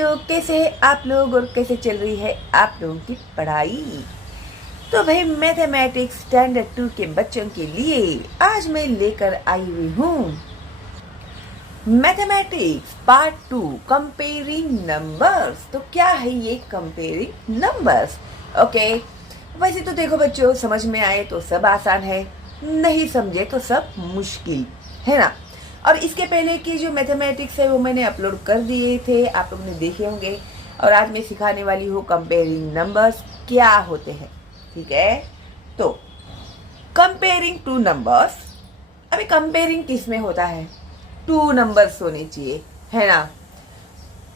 बच्चों, कैसे हैं आप लोग और कैसे चल रही है आप लोगों की पढ़ाई। तो भाई मैथमेटिक्स स्टैंडर्ड 2 के बच्चों के लिए आज मैं लेकर आई हुई हूँ मैथमेटिक्स पार्ट 2 कंपेयरिंग नंबर्स। तो क्या है ये कंपेयरिंग नंबर्स? ओके, वैसे तो देखो बच्चों, समझ में आए तो सब आसान है, नहीं समझे तो सब मुश्किल है ना। और इसके पहले की जो मैथमेटिक्स है वो मैंने अपलोड कर दिए थे, आप लोगों ने देखे होंगे। और आज मैं सिखाने वाली हूँ कंपेयरिंग नंबर्स क्या होते हैं। ठीक है, तो कंपेयरिंग टू नंबर्स। अभी कंपेयरिंग किस में होता है? टू नंबर्स होने चाहिए, है ना।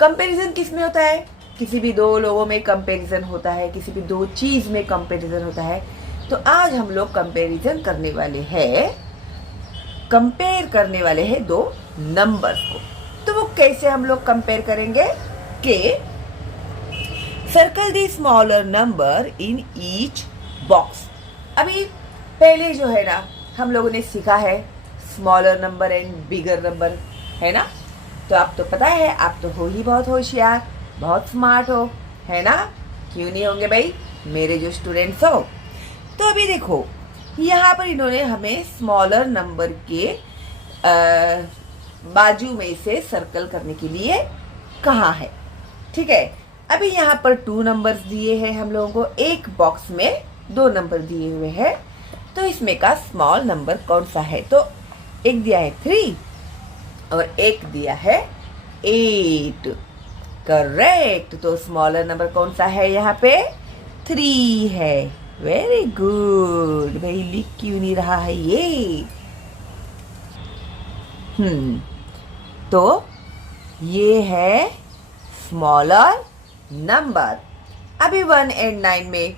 कंपैरिजन किस में होता है? किसी भी दो लोगों में कंपैरिजन होता है, किसी भी दो चीज में कंपैरिजन होता है। तो आज हम लोग कंपैरिजन करने वाले हैं, कंपेयर करने वाले हैं दो नंबर्स को। तो वो कैसे हम लोग कंपेयर करेंगे कि circle the smaller number in each box. अभी पहले जो है ना हम लोगों ने सीखा है smaller number and bigger number, है ना। तो आप तो पता है, आप तो हो ही बहुत होशियार, बहुत स्मार्ट हो, है ना। क्यों नहीं होंगे भाई, मेरे जो स्टूडेंट्स हो। तो अभी देखो, यहाँ पर इन्होंने हमें स्मॉलर नंबर के बाजू में से सर्कल करने के लिए कहा है। ठीक है, अभी यहाँ पर 2 नंबर्स दिए हैं हम लोगों को, एक बॉक्स में 2 नंबर दिए हुए हैं। तो इसमें का स्मॉल नंबर कौन सा है? तो एक दिया है 3 और एक दिया है 8। करेक्ट। तो स्मॉलर नंबर कौन सा है? यहाँ पे 3 है। वेरी गुड भाई, लिख क्यों नहीं रहा है ये? तो ये है स्मॉलर नंबर। अभी 1 एंड 9 में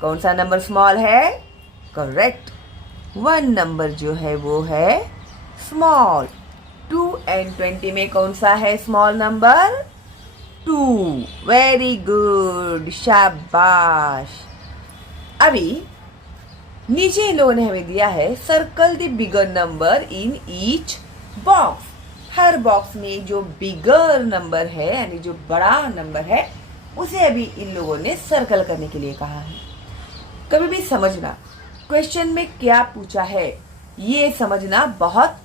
कौन सा नंबर स्मॉल है? करेक्ट, 1 नंबर जो है वो है स्मॉल। 2 एंड 20 में कौन सा है स्मॉल नंबर? 2। वेरी गुड, शाबाश। अभी नीचे इन लोगों ने हमें दिया है circle the bigger number in each box. Her box में जो बिगर नंबर है, यानी जो बड़ा नंबर है, उसे अभी इन लोगों ने सर्कल करने के लिए कहा है। कभी भी समझना, क्वेश्चन में क्या पूछा है ये समझना बहुत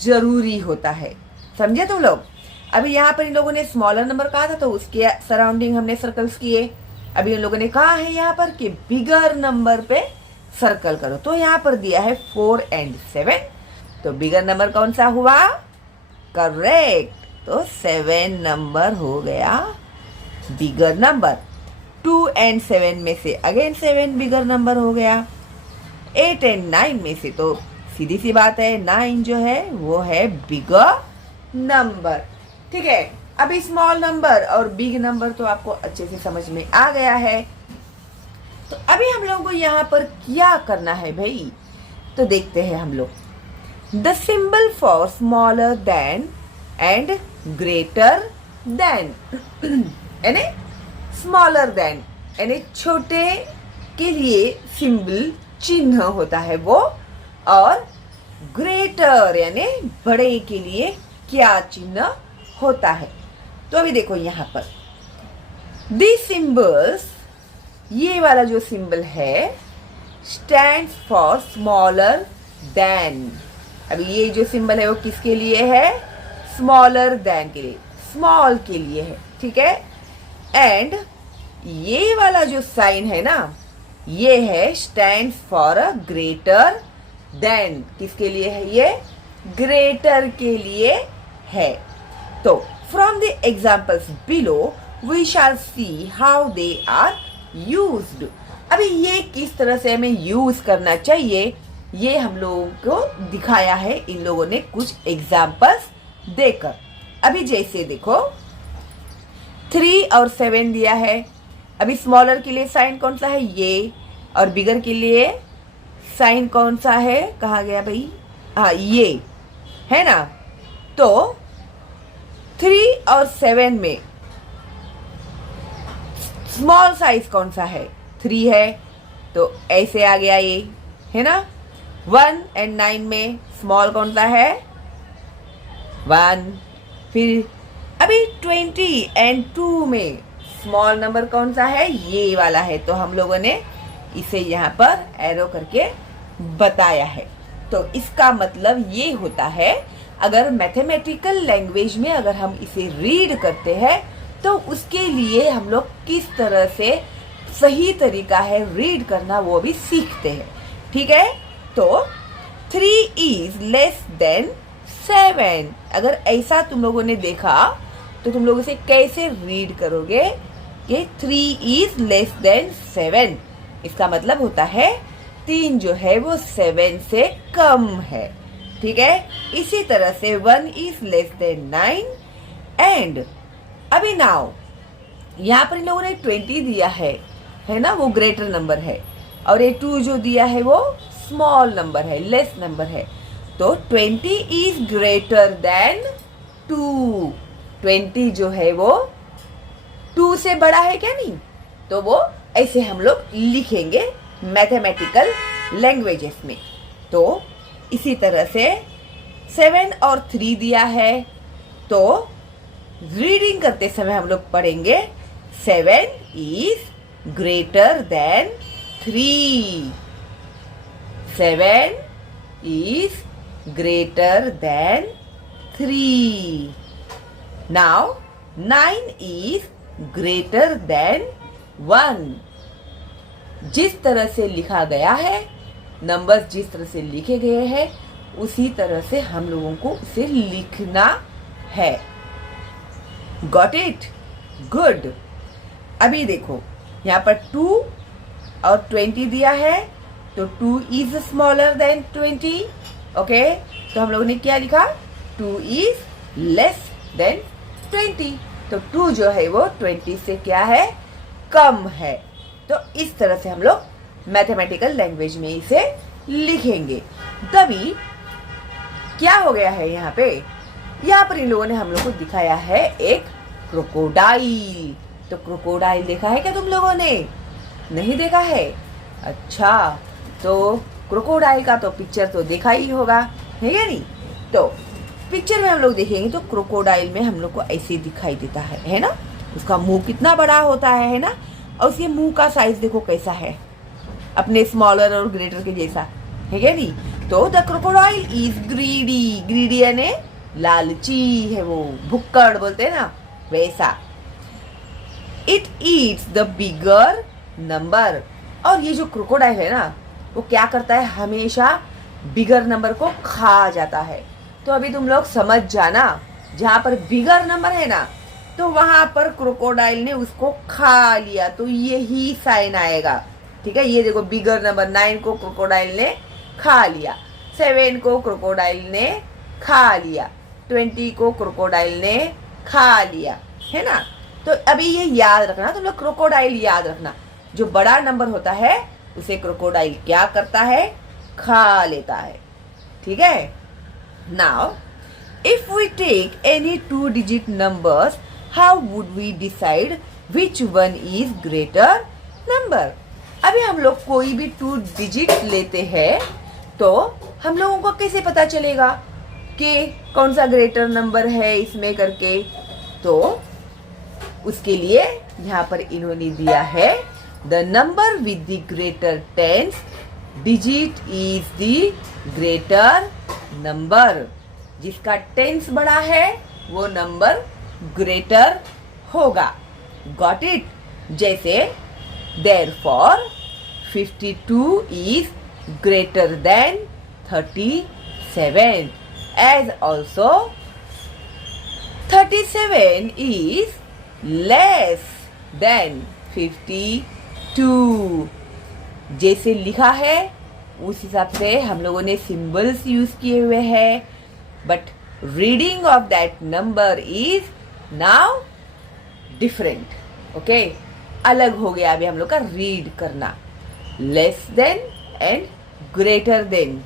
जरूरी होता है, समझे तुम लोग। अभी यहाँ पर इन लोगों ने स्मॉलर नंबर कहा था तो उसके सराउंडिंग हमने सर्कल्स किए। अभी इन लोगों ने कहा है यहाँ पर कि बिगर नंबर पे सर्कल करो। तो यहाँ पर दिया है 4 एंड 7। तो बिगर नंबर कौन सा हुआ? करेक्ट, तो 7 नंबर हो गया बिगर नंबर। 2 एंड 7 में से अगेन 7 बिगर नंबर हो गया। 8 एंड 9 में से तो सीधी सी बात है 9 जो है वो है बिगर नंबर। ठीक है, अभी स्मॉल नंबर और बिग नंबर तो आपको अच्छे से समझ में आ गया है। तो अभी हम लोगों को यहाँ पर क्या करना है भाई? तो देखते हैं हम लोग। The symbol for smaller than and greater than, यानी स्मॉलर देन यानी छोटे के लिए सिंबल चिन्ह होता है वो, और ग्रेटर यानी बड़े के लिए क्या चिन्ह होता है। तो अभी देखो यहाँ पर दिस सिंबल्स, ये वाला जो सिंबल है स्टैंड्स फॉर स्मॉलर देन। अभी ये जो सिंबल है वो किसके लिए है? स्मॉलर देन के लिए, स्मॉल के लिए है। ठीक है, एंड ये वाला जो साइन है ना, ये है stands for a greater than. किसके लिए है ये? ग्रेटर के लिए है। तो from the examples below we shall see how they are used. अभी ये किस तरह से हमें यूज करना चाहिए ये हम लोगों को दिखाया है इन लोगों ने कुछ एग्जाम्पल्स देकर। अभी जैसे देखो 3 और 7 दिया है। अभी स्मॉलर के लिए साइन कौन सा है? ये। और बिगर के लिए साइन कौन सा है? कहाँ गया भाई? हाँ, ये है ना। तो 3 और 7 में स्मॉल साइज कौन सा है? 3 है, तो ऐसे आ गया ये, है ना। 1 एंड 9 में स्मॉल कौन सा है? 1। फिर अभी 20 एंड 2 में स्मॉल नंबर कौन सा है, ये वाला है, तो हम लोगों ने इसे यहाँ पर एरो करके बताया है। तो इसका मतलब ये होता है, अगर मैथमेटिकल लैंग्वेज में अगर हम इसे रीड करते हैं तो उसके लिए हम लोग किस तरह से सही तरीका है रीड करना वो भी सीखते हैं। ठीक है, तो 3 इज लेस देन 7, अगर ऐसा तुम लोगों ने देखा तो तुम लोग इसे कैसे रीड करोगे कि 3 इज लेस देन 7, इसका मतलब होता है 3 जो है वो 7 से कम है। ठीक है, इसी तरह से 1 इज लेस देन 9 एंड अभी नाउ यहाँ पर इन लोगों ने 20 दिया है ना, वो ग्रेटर नंबर है, और ये 2 जो दिया है वो स्मॉल नंबर है, लेस नंबर है। तो 20 इज ग्रेटर देन 2, 20 जो है वो 2 से बड़ा है क्या, नहीं, तो वो ऐसे हम लोग लिखेंगे मैथमेटिकल लैंग्वेजेस में। तो इसी तरह से 7 और 3 दिया है, तो रीडिंग करते समय हम लोग पढ़ेंगे 7 is greater then 3, 7 is greater then 3। Now 9 is greater then 1। जिस तरह से लिखा गया है, नंबर्स जिस तरह से लिखे गए हैं उसी तरह से हम लोगों को उसे लिखना है। Got it, good. अभी देखो यहाँ पर 2 और 20 दिया है, तो 2 इज स्मॉलर देन 20। ओके, तो हम लोगों ने क्या लिखा, 2 इज लेस देन 20, तो 2 जो है वो 20 से क्या है, कम है। तो इस तरह से हम लोग मैथमेटिकल लैंग्वेज में इसे लिखेंगे। तभी क्या हो गया है, यहाँ पर इन लोगों ने हम लोग को दिखाया है एक क्रोकोडाइल। तो क्रोकोडाइल देखा है क्या तुम लोगों ने, नहीं देखा है? अच्छा, तो क्रोकोडाइल का तो पिक्चर तो देखा ही होगा, है या नहीं? तो पिक्चर में हम लोग देखेंगे तो क्रोकोडाइल में हम लोग को ऐसे दिखाई देता है ना, उसका मुंह कितना बड़ा होता है ना, और उसके मुंह का साइज देखो कैसा है, अपने स्मॉलर और ग्रेटर के जैसा, है क्या नहीं? तो the crocodile is greedy, greedy यानी लालची है, वो भुक्कड़ बोलते हैं ना, वैसा। It eats the bigger number, और ये जो क्रोकोडाइल है ना वो क्या करता है, हमेशा बिगर नंबर को खा जाता है। तो अभी तुम लोग समझ जाना, जहाँ पर बिगर नंबर है ना तो वहां पर क्रोकोडाइल ने उसको खा लिया, तो यही साइन आएगा। ठीक है, ये देखो बिगर नंबर 9 को क्रोकोडाइल ने खा लिया, 7 को क्रोकोडाइल ने खा लिया, 20 को क्रोकोडाइल ने खा लिया, है ना? तो अभी ये याद रखना, तुम लोग क्रोकोडाइल याद रखना, जो बड़ा नंबर होता है उसे क्रोकोडाइल क्या करता है, खा लेता है। ठीक है, now if we take any 2 digit numbers, how would we decide which one is greater number? अभी हम लोग कोई भी 2 डिजिट लेते हैं तो हम लोगों को कैसे पता चलेगा कि कौन सा ग्रेटर नंबर है इसमें करके? तो उसके लिए यहाँ पर इन्होंने दिया है the number with the greater tens digit is the greater number. जिसका टेंस बड़ा है वो नंबर ग्रेटर होगा। Got it? जैसे therefore 52 is greater than 37, as also 37 is less than 52। जैसे लिखा है उस हिसाब से हम लोगों ने सिंबल्स यूज किए हुए हैं, but reading of that number is now different. Okay, अलग हो गया अभी हम लोग का रीड करना। Less than and greater than,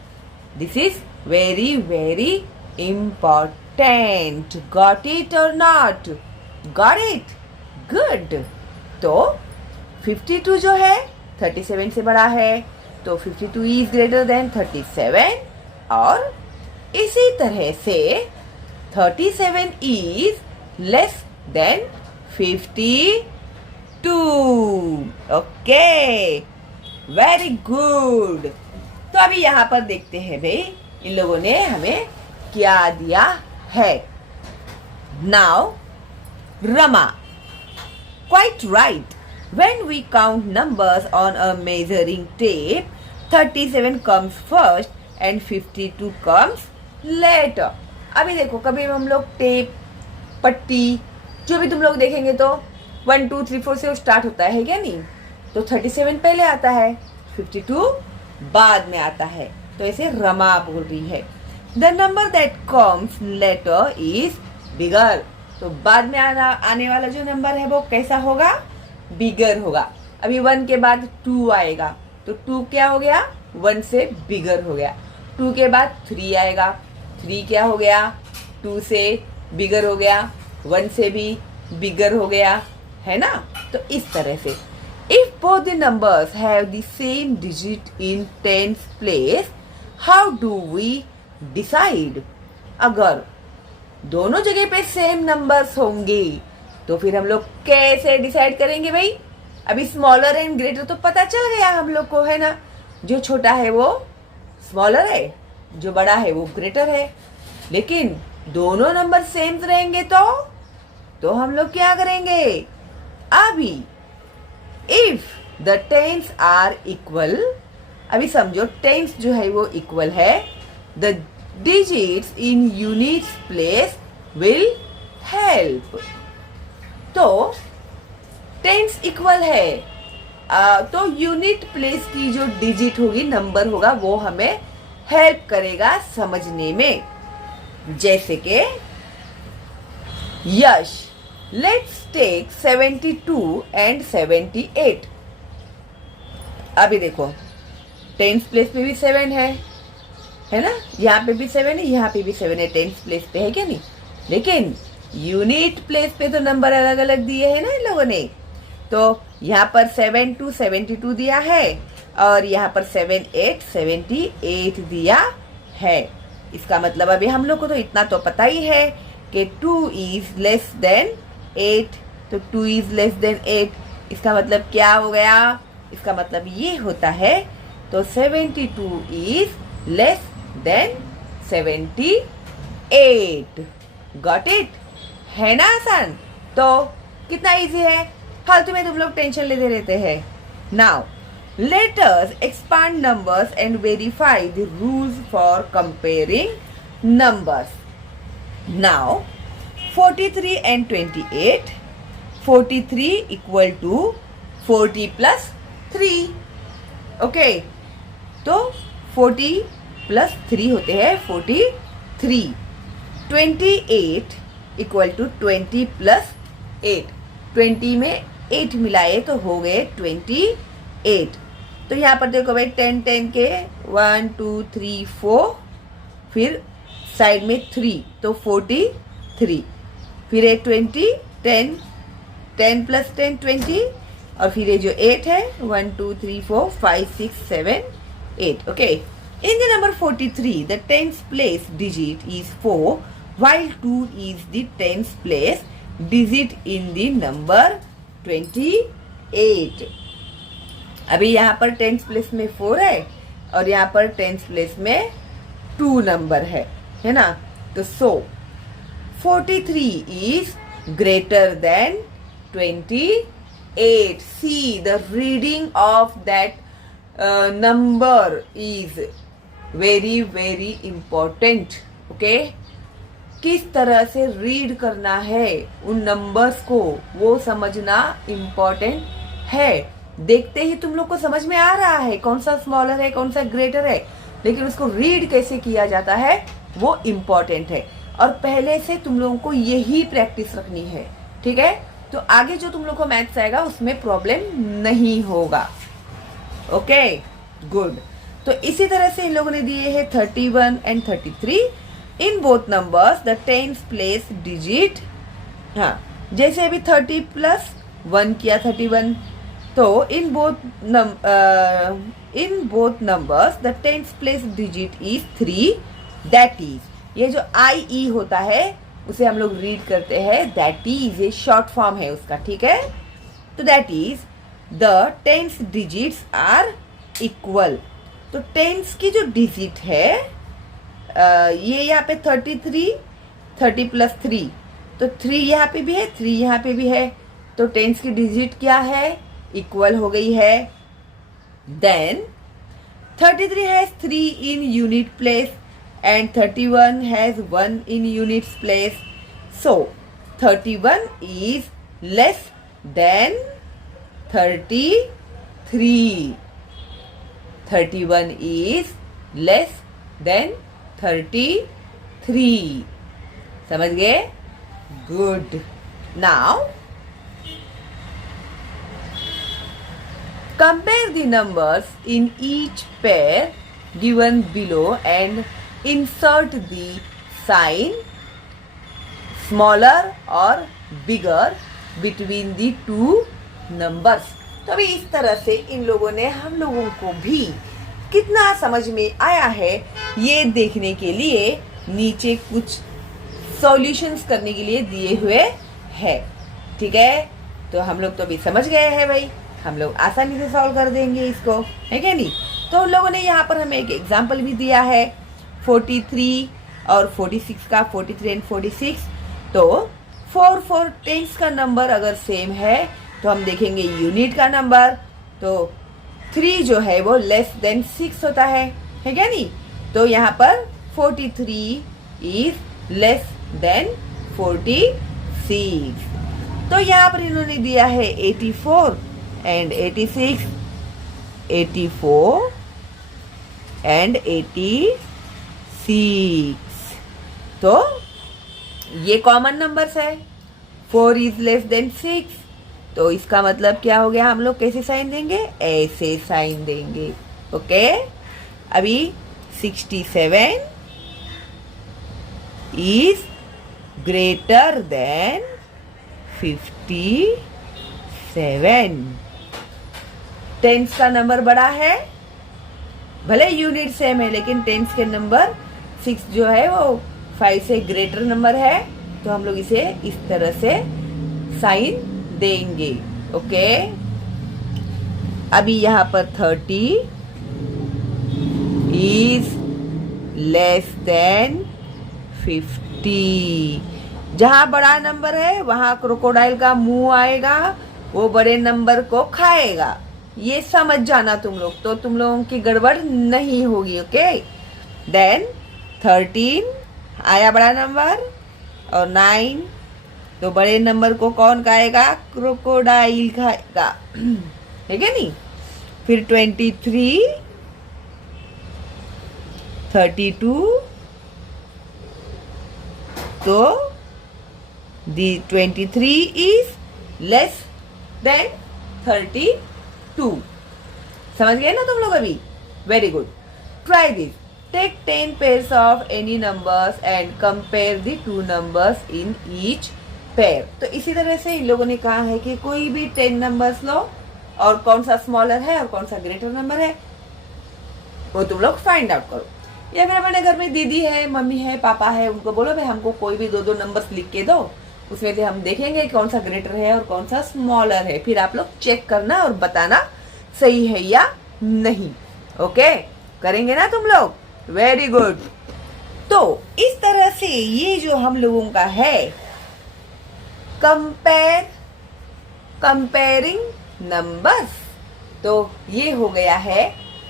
this is very very important. Got it or not? Got it? Good. तो 52 जो है 37 से बड़ा है, तो 52 is greater than 37, और इसी तरह से 37 is less than 52. Okay, very good. तो अभी यहाँ पर देखते हैं भाई इन लोगों ने हमें क्या दिया है. Now Rama, quite right. When we count numbers on a measuring tape, 37 comes first and 52 comes later. अभी देखो, कभी हम लोग टेप, पट्टी, जो भी तुम लोग देखेंगे तो 1 2 3 4 से स्टार्ट होता है क्या नहीं. तो 37 पहले आता है, 52 बाद में आता है. तो ऐसे रमा बोल रही है. The number that comes later is bigger. तो बाद में आने वाला जो नंबर है वो कैसा होगा, बिगर होगा. अभी 1 के बाद 2 आएगा तो 2 क्या हो गया, 1 से बिगर हो गया. 2 के बाद 3 आएगा, 3 क्या हो गया, 2 से बिगर हो गया, 1 से भी बिगर हो गया, है ना. तो इस तरह से if both the numbers have the same digit in tens place, how do we decide. अगर दोनों जगह पे सेम नंबर्स होंगे तो फिर हम लोग कैसे डिसाइड करेंगे भाई. अभी स्मॉलर एंड ग्रेटर तो पता चल गया हम लोग को, है ना. जो छोटा है वो स्मॉलर है, जो बड़ा है वो ग्रेटर है. लेकिन दोनों नंबर सेम रहेंगे तो हम लोग क्या करेंगे. अभी if the tens are equal, अभी समझो टेंस जो है वो इक्वल है, the digits in units place will help. तो टेंस इक्वल है तो यूनिट प्लेस की जो डिजिट होगी, नंबर होगा, वो हमें हेल्प करेगा समझने में. जैसे कि यश, लेट्स टेक 72 एंड 78. अभी देखो टेंस प्लेस पे भी 7 है ना, यहाँ पे भी 7 है, यहाँ पे भी 7 है, टेंस प्लेस पे है क्या नहीं. लेकिन यूनिट प्लेस पे तो नंबर अलग अलग दिए हैं ना इन लोगों ने. तो यहाँ पर 7 to 72 दिया है और यहाँ पर 7 8 78 दिया है. इसका मतलब अभी हम लोग को तो इतना तो पता ही है कि 2 is less than 8. तो 2 is less than 8, इसका मतलब क्या हो गया, इसका मतलब ये होता है. तो 72 is less than 78. Got it? है ना आसान. तो कितना इजी है, फालतू में तुम लोग टेंशन लेते रहते हैं. Now let us expand numbers and verify the rules for comparing numbers. Now 43 and 28. 43 equal to 40 plus 3. Okay, तो 40 प्लस 3 होते हैं 43. 28 इक्वल टू 20 प्लस 8. 20 में 8 मिलाए तो हो गए 28. तो यहाँ पर देखो भाई 10 10 के 1 2 3 4, फिर साइड में 3 तो 43, फिर ये 20 10 10 प्लस 10 20, और फिर ये जो 8 है 1 2 3 4 5 6 7 8. Okay, in the number 43 the tens place digit is 4 while 2 is the tens place digit in the number 28. अभी यहाँ पर टेंस प्लेस में 4 है और यहाँ पर टेंस प्लेस में 2 नंबर है ना. तो 43 is greater than 28. See, the reading of that number is very very important. Okay, किस तरह से रीड करना है उन नंबर्स को, वो समझना इम्पोर्टेंट है. देखते ही तुम लोग को समझ में आ रहा है कौन सा स्मॉलर है कौन सा ग्रेटर है, लेकिन उसको रीड कैसे किया जाता है वो इम्पोर्टेंट है. और पहले से तुम लोगों को यही प्रैक्टिस रखनी है. ठीक है, तो आगे जो तुम लोग को मैथ्स आएगा उसमें प्रॉब्लम नहीं होगा. Okay, good. तो इसी तरह से इन लोगों ने दिए हैं 31 and 33. In both numbers the tens place digit, हाँ जैसे अभी 30 प्लस 1 किया 31, तो in both numbers the tens place digit is 3. That is, ये जो आई ई होता है उसे हम लोग रीड करते हैं दैट इज, ये शॉर्ट फॉर्म है उसका, ठीक है। तो that is the tens digits are equal. तो टेंस की जो डिजिट है ये यहाँ पे 33, 30 प्लस 3, तो 3 यहाँ पे भी है, 3 यहाँ पे भी है, तो टेंस की डिजिट क्या है, इक्वल हो गई है। Then 33 has 3 in unit place and 31 has 1 in units place, so 31 is less than 33। 31 is less than 33। समझ गए? Good. Now compare the numbers in each pair given below and insert the sign smaller or bigger between the two numbers। तो अभी इस तरह से इन लोगों ने हम लोगों को भी कितना समझ में आया है ये देखने के लिए नीचे कुछ सॉल्यूशंस करने के लिए दिए हुए है, ठीक है। तो हम लोग तो अभी समझ गए हैं भाई, हम लोग आसानी से सॉल्व कर देंगे इसको, है क्या नहीं। तो उन लोगों ने यहाँ पर हमें एक एग्जाम्पल भी दिया है 43 और 46 का, 43 एंड 46। तो 4 टेंस का नंबर अगर सेम है तो हम देखेंगे यूनिट का नंबर, तो 3 जो है वो लेस देन 6 होता है क्या नहीं। तो यहाँ पर 43 इज लेस देन 46। तो यहाँ पर इन्होंने दिया है 84 एंड 86, 84 एंड 86। तो ये कॉमन नंबर्स है। 4 इज लेस देन 6, तो इसका मतलब क्या हो गया, हम लोग कैसे साइन देंगे, ऐसे साइन देंगे, ओके। अभी 67 इज ग्रेटर देन 57। टेंस का नंबर बड़ा है, भले यूनिट सेम है लेकिन टेंस के नंबर 6 जो है वो 5 से ग्रेटर नंबर है, तो हम लोग इसे इस तरह से साइन देंगे, ओके। अभी यहाँ पर 30 इज लेस देन 50। जहाँ बड़ा नंबर है वहाँ क्रोकोडाइल का मुंह आएगा, वो बड़े नंबर को खाएगा, ये समझ जाना तुम लोग, तो तुम लोगों की गड़बड़ नहीं होगी, ओके। देन 13 आया बड़ा नंबर और 9, तो बड़े नंबर को कौन खाएगा, क्रोकोडाइल खाएगा, ठीक है नहीं। फिर 23, 32, तो दी 23 इज लेस देन 32। समझ गए ना तुम लोग अभी, very good. Try this, take 10 pairs of any numbers and compare the 2 numbers in each pair। तो इसी तरह से इन लोगों ने कहा है कि कोई भी 10 नंबर्स लो और कौन सा स्मॉलर है और कौन सा ग्रेटर नंबर है वो तुम लोग फाइंड आउट करो। या फिर अपने घर में दीदी है, मम्मी है, पापा है, उनको बोलो भाई हमको कोई भी 2 नंबर्स लिख के दो, उसमें से हम देखेंगे कौन सा ग्रेटर है और कौन सा स्मॉलर है, फिर आप लोग चेक करना और बताना सही है या नहीं, ओके। करेंगे ना तुम लोग, वेरी गुड। तो इस तरह से ये जो हम लोगों का है कंपेयरिंग नंबर्स, तो ये हो गया है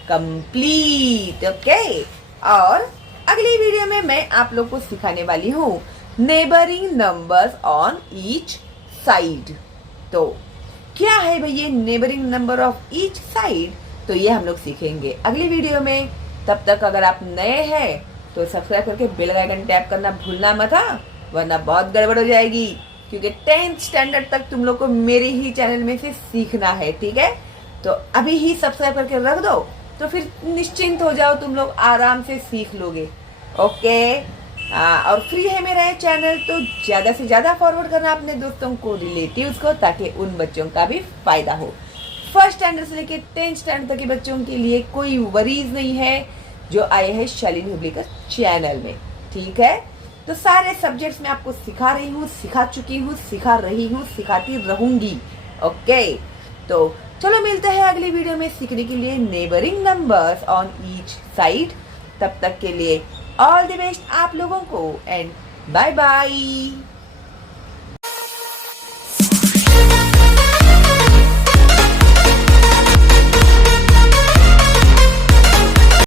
कंप्लीट, ओके। और अगली वीडियो में मैं आप लोग को सिखाने वाली हूँ neighbouring numbers on each side. तो क्या है भाई ये neighbouring number of each side, तो ये हम लोग सीखेंगे अगली वीडियो में। तब तक अगर आप नए हैं तो सब्सक्राइब करके बेल आइकन टैप करना भूलना मत, वरना बहुत गड़बड़ हो जाएगी, क्योंकि 10th स्टैंडर्ड तक तुम लोग को मेरे ही चैनल में से सीखना है, ठीक है। तो अभी ही सब्सक्राइब करके रख दो, तो फिर निश्चिंत हो जाओ, तुम लोग आराम से सीख लोगे, ओके। और फ्री है मेरा ये चैनल, तो ज़्यादा से ज़्यादा फॉरवर्ड करना अपने दोस्तों को, रिलेटिव्स को, ताकि उन बच्चों का भी फायदा हो। 1st स्टैंडर्ड से लेके 10th स्टैंडर्ड तक के बच्चों के लिए कोई वरीज नहीं है जो आए हैं शालिनी हुबलीकर चैनल में, ठीक है। तो सारे सब्जेक्ट्स मैं आपको सिखा रही हूँ, सिखा चुकी हूँ, सिखा रही हूँ, सिखाती रहूंगी। ओके, तो चलो मिलते हैं अगली वीडियो में सीखने के लिए neighbouring numbers on each side. तब तक के लिए ऑल द बेस्ट आप लोगों को एंड बाय बाय।